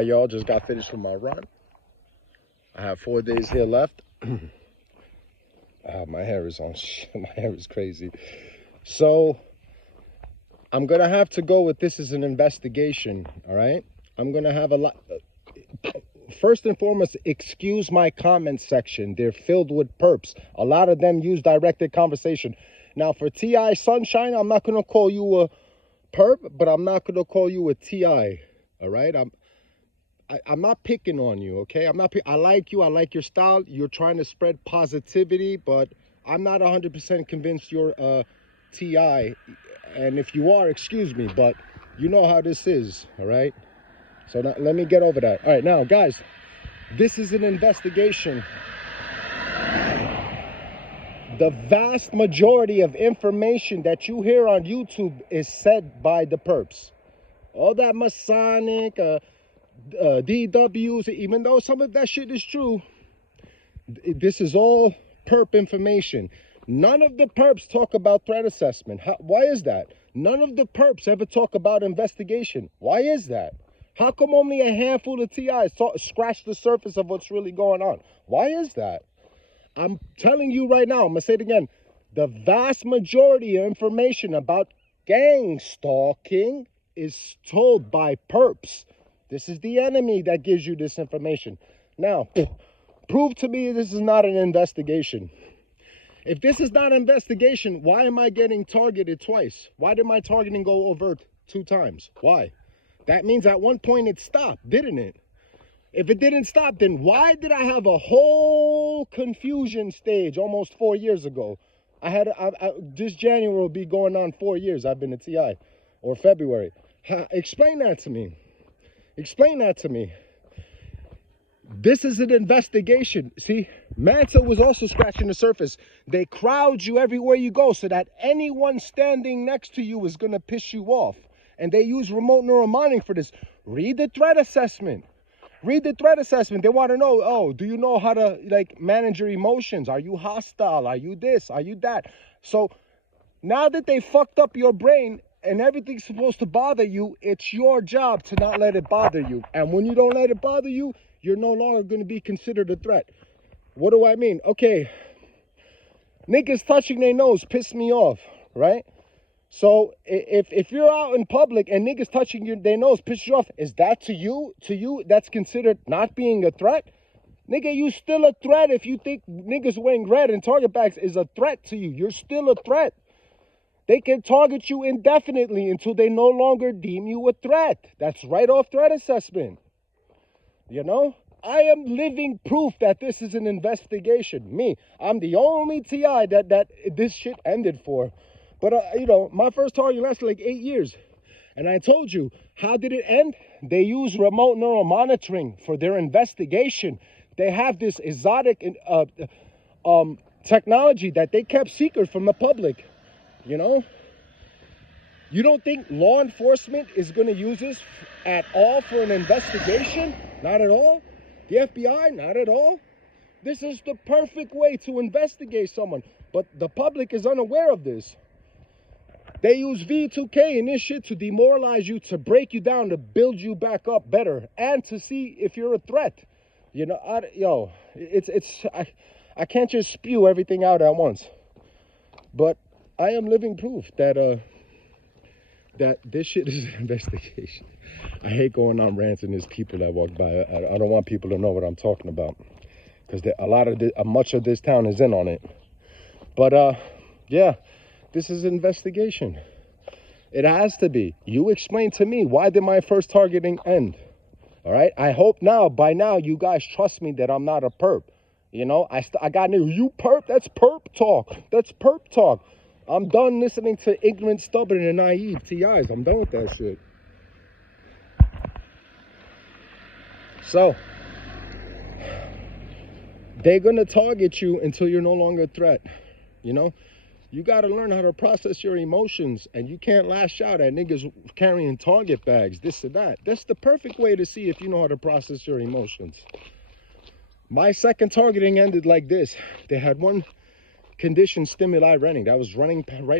Y'all, just got finished with my run. I have 4 days here left. My hair is on my hair is crazy. So I'm gonna have to go with this as an investigation. All right, I'm gonna have a lot. First and foremost, excuse my comment section. They're filled with perps. A lot of them use directed conversation. Now for T.I. Sunshine, I'm not gonna call you a perp, but I'm not gonna call you a T.I. All right, I'm not picking on you, okay? I like you. I like your style. You're trying to spread positivity, but I'm not 100% convinced you're T.I. And if you are, excuse me, but you know how this is, all right? So now, let me get over that. All right, now, guys, this is an investigation. The vast majority of information that you hear on YouTube is said by the perps. All that Masonic, DWs, even though some of that shit is true, this is all perp information. None of the perps talk about threat assessment. Why is that? None of the perps ever talk about investigation. Why is that? How come only a handful of TIs scratch the surface of what's really going on? Why is that? I'm telling you right now, I'm gonna say it again. The vast majority of information about gang stalking is told by perps. This is the enemy that gives you this information. Now, prove to me this is not an investigation. If this is not an investigation, why am I getting targeted twice? Why did my targeting go overt 2 times? Why? That means at one point it stopped, didn't it? If it didn't stop, then why did I have a whole confusion stage almost 4 years ago? This January will be going on 4 years I've been a TI, or February. Explain that to me. Explain that to me. This is an investigation. See, Mansa was also scratching the surface. They crowd you everywhere you go so that anyone standing next to you is going to piss you off. And they use remote neural monitoring for this. Read the threat assessment. Read the threat assessment. They want to know, oh, do you know how to manage your emotions? Are you hostile? Are you this? Are you that? So now that they fucked up your brain and everything's supposed to bother you, it's your job to not let it bother you. And when you don't let it bother you, you're no longer going to be considered a threat. What do I mean? Okay, niggas touching their nose piss me off, right? So if you're out in public and niggas touching their nose piss you off, is that to you? To you, that's considered not being a threat? Nigga, you still a threat if you think niggas wearing red and target bags is a threat to you. You're still a threat. They can target you indefinitely until they no longer deem you a threat. That's right off threat assessment. You know? I am living proof that this is an investigation. Me, I'm the only TI that this shit ended for. But, you know, my first target lasted like 8 years. And I told you, how did it end? They use remote neural monitoring for their investigation. They have this exotic technology that they kept secret from the public. You know? You don't think law enforcement is going to use this at all for an investigation? Not at all? The FBI? Not at all? This is the perfect way to investigate someone. But the public is unaware of this. They use V2K and this shit to demoralize you, to break you down, to build you back up better, and to see if you're a threat. You know, I can't just spew everything out at once. But I am living proof that that this shit is an investigation. I hate going on rants and there's people that walk by. I don't want people to know what I'm talking about, because much of this town is in on it. But yeah, this is an investigation. It has to be. You explain to me, why did my first targeting end? All right. I hope by now you guys trust me that I'm not a perp. You know, I got new. You perp? That's perp talk. That's perp talk. I'm done listening to ignorant, stubborn, and naive TIs. I'm done with that shit. So, they're going to target you until you're no longer a threat. You know, you got to learn how to process your emotions, and you can't lash out at niggas carrying target bags, this or that. That's the perfect way to see if you know how to process your emotions. My second targeting ended like this. They had one conditioned stimuli running. That was running right